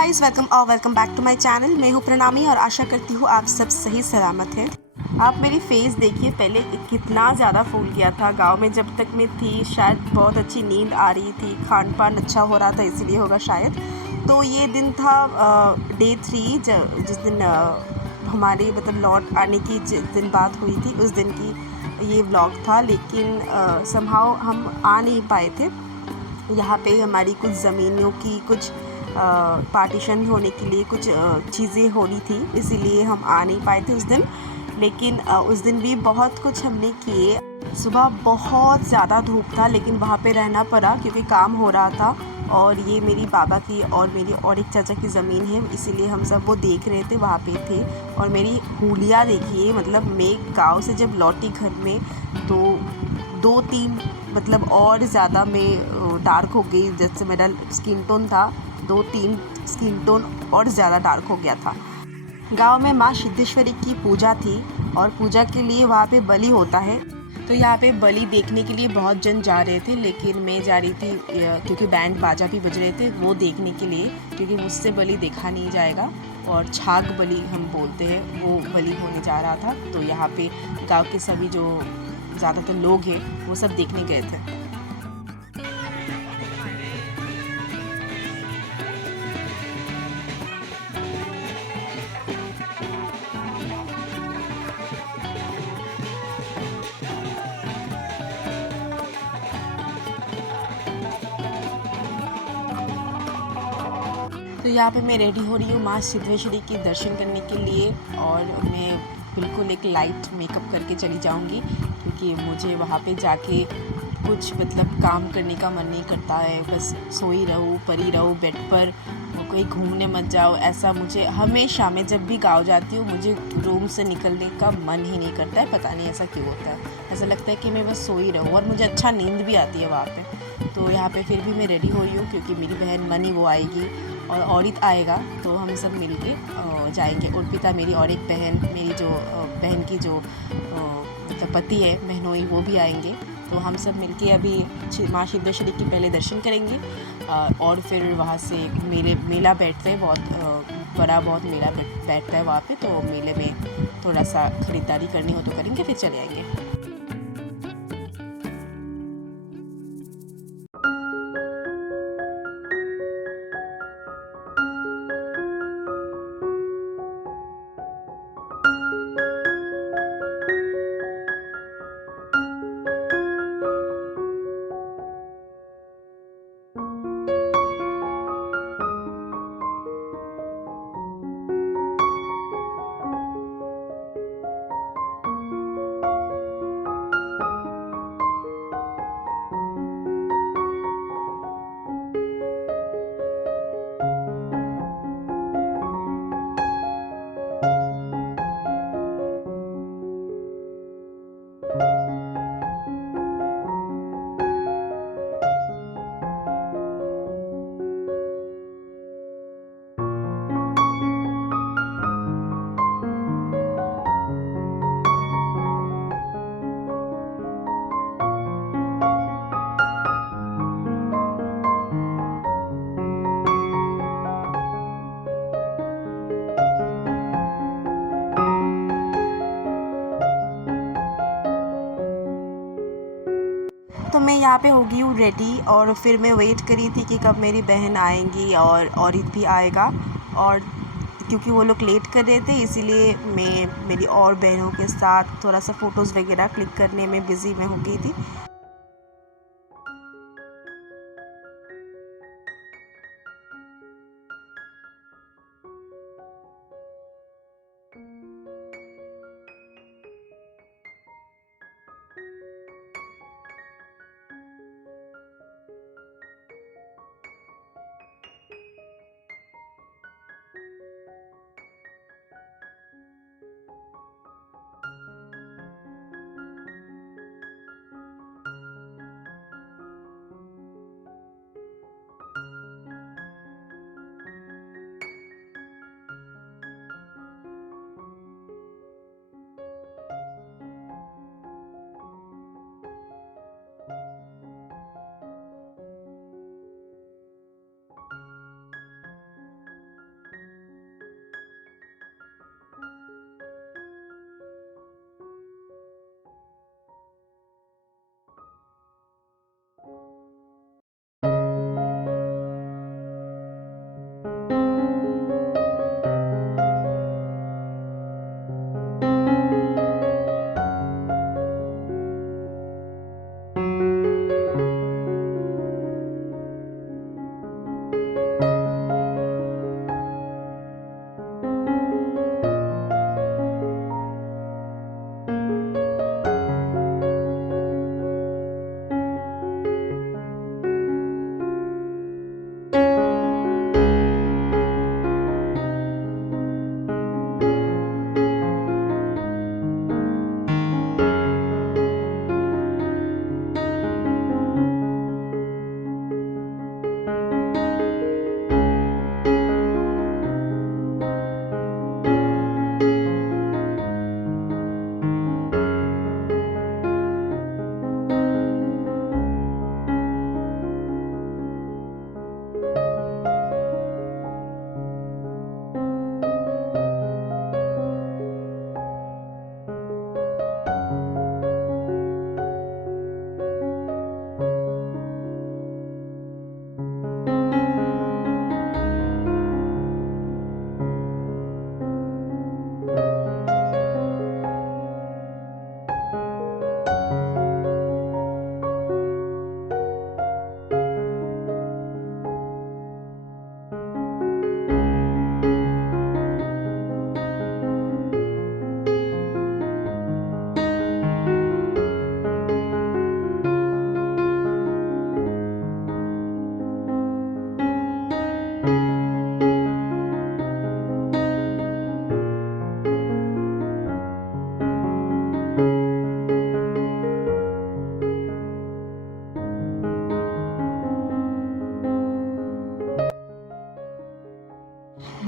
Guys, welcome back to my channel. मैं हूँ प्रणामी और आशा करती हूँ आप सब सही सलामत हैं। आप मेरी फेस देखिए, पहले कितना ज़्यादा फूल गया था। गांव में जब तक मैं थी शायद बहुत अच्छी नींद आ रही थी, खान पान अच्छा हो रहा था, इसीलिए होगा शायद। तो ये दिन था डे 3, जिस दिन हमारी मतलब लौट आने की जिस दिन बात हुई थी उस दिन की ये व्लॉग था। लेकिन समहाउ हम आ नहीं पाए थे। यहाँ पे हमारी कुछ ज़मीनों की कुछ पार्टीशन होने के लिए कुछ चीज़ें होनी थी, इसीलिए हम आ नहीं पाए थे उस दिन। लेकिन उस दिन भी बहुत कुछ हमने किए। सुबह बहुत ज़्यादा धूप था, लेकिन वहाँ पे रहना पड़ा क्योंकि काम हो रहा था। और ये मेरी बाबा की और मेरी और एक चाचा की ज़मीन है, इसीलिए हम सब वो देख रहे थे, वहाँ पे थे। और मेरी हुलिया देखिए, मतलब मैं गाँव से जब लौटी घर में तो 2-3 मतलब और ज़्यादा मैं डार्क हो गई। जैसे मेरा स्किन टोन था 2-3 स्किन टोन और ज़्यादा डार्क हो गया था। गांव में माँ सिद्धेश्वरी की पूजा थी और पूजा के लिए वहाँ पे बलि होता है। तो यहाँ पे बलि देखने के लिए बहुत जन जा रहे थे, लेकिन मैं जा रही थी क्योंकि बैंड बाजा भी बज रहे थे वो देखने के लिए, क्योंकि मुझसे बलि देखा नहीं जाएगा। और छाग बलि हम बोलते हैं, वो बलि होने जा रहा था। तो यहाँ पे गांव के सभी जो ज़्यादातर लोग हैं वो सब देखने गए थे। तो यहाँ पे मैं रेडी हो रही हूँ माँ सिद्धेश्वरी के दर्शन करने के लिए। और मैं बिल्कुल एक लाइट मेकअप करके चली जाऊँगी, क्योंकि मुझे वहाँ पे जाके कुछ मतलब काम करने का मन नहीं करता है। बस सोई रहूँ, पड़ी रहूँ बेड पर, कोई घूमने मत जाओ, ऐसा मुझे हमेशा, मैं जब भी गाँव जाती हूँ मुझे रूम से निकलने का मन ही नहीं करता है। पता नहीं ऐसा क्यों होता है, ऐसा लगता है कि मैं बस सोई रहूँ। और मुझे अच्छा नींद भी आती है वहाँ पे। तो यहाँ पे फिर भी मैं रेडी हो रही हूँ, क्योंकि मेरी बहन मनी वो आएगी और औरित आएगा, तो हम सब मिल के जाएंगे। अर्पिता मेरी और एक बहन, मेरी जो बहन की जो मतलब पति है महनोई, वो भी आएंगे। तो हम सब मिलके अभी माँ सिद्धेश्वरी के पहले दर्शन करेंगे और फिर वहाँ से मेला बैठता है, बहुत बड़ा बहुत मेला बैठता है वहाँ पे। तो मेले में थोड़ा सा ख़रीदारी करनी हो तो करेंगे, फिर चले आएंगे। तो मैं यहाँ पे हो गई हूँ रेडी, और फिर मैं वेट करी थी कि कब मेरी बहन आएंगी और औरित भी आएगा। और क्योंकि वो लोग लेट कर रहे थे, इसीलिए मैं मेरी और बहनों के साथ थोड़ा सा फ़ोटोज़ वगैरह क्लिक करने में बिज़ी में हो गई थी।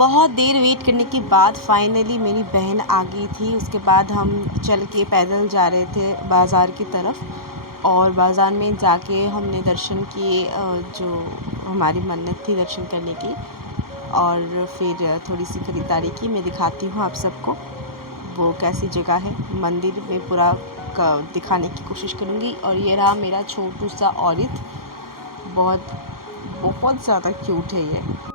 बहुत देर वेट करने के बाद फाइनली मेरी बहन आ गई थी। उसके बाद हम चल के पैदल जा रहे थे बाज़ार की तरफ और बाज़ार में जाके हमने दर्शन किए जो हमारी मन्नत थी दर्शन करने की, और फिर थोड़ी सी ख़रीदारी की। मैं दिखाती हूँ आप सबको वो कैसी जगह है। मंदिर में पूरा दिखाने की कोशिश करूँगी। और ये रहा मेरा छोटू सा औरत, बहुत बहुत ज़्यादा क्यूट है ये।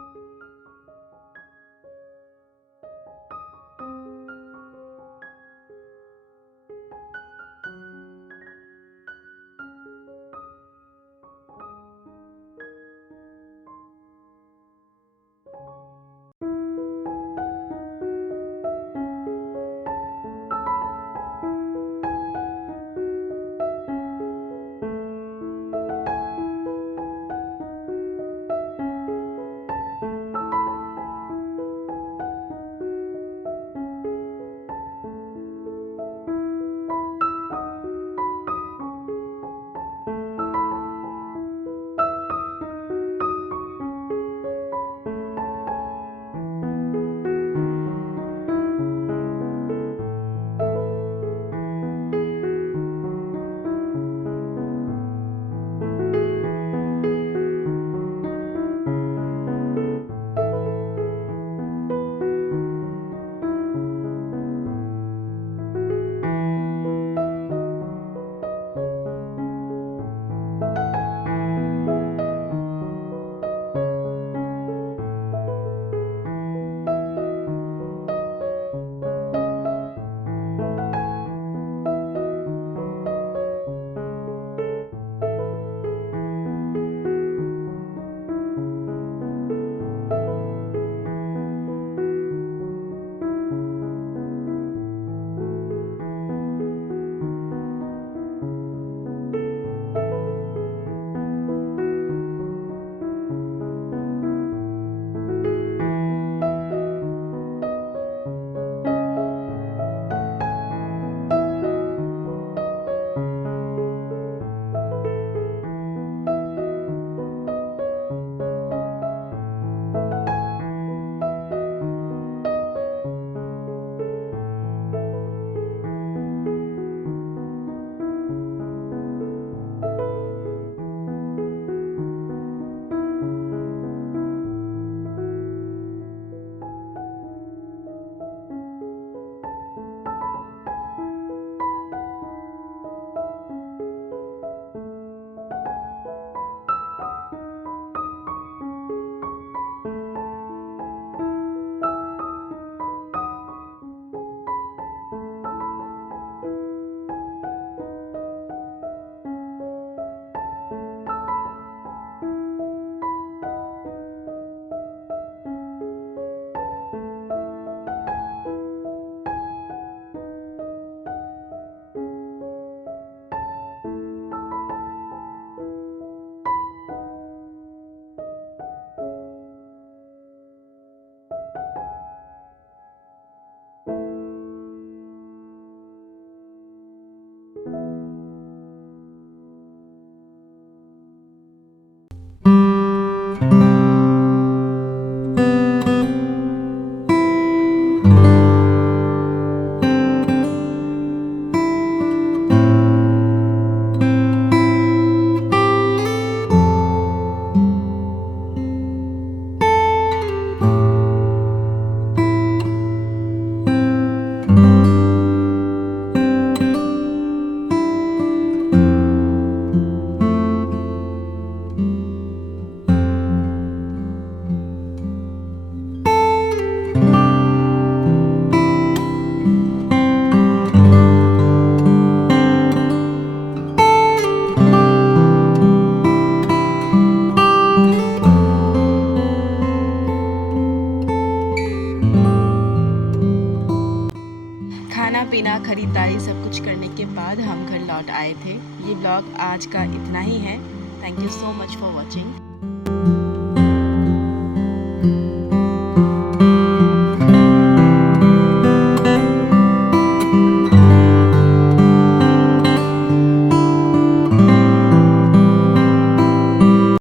खाना पीना ख़रीदारी सब कुछ करने के बाद हम घर लौट आए थे। ये ब्लॉग आज का इतना ही है। Thank you so much for watching.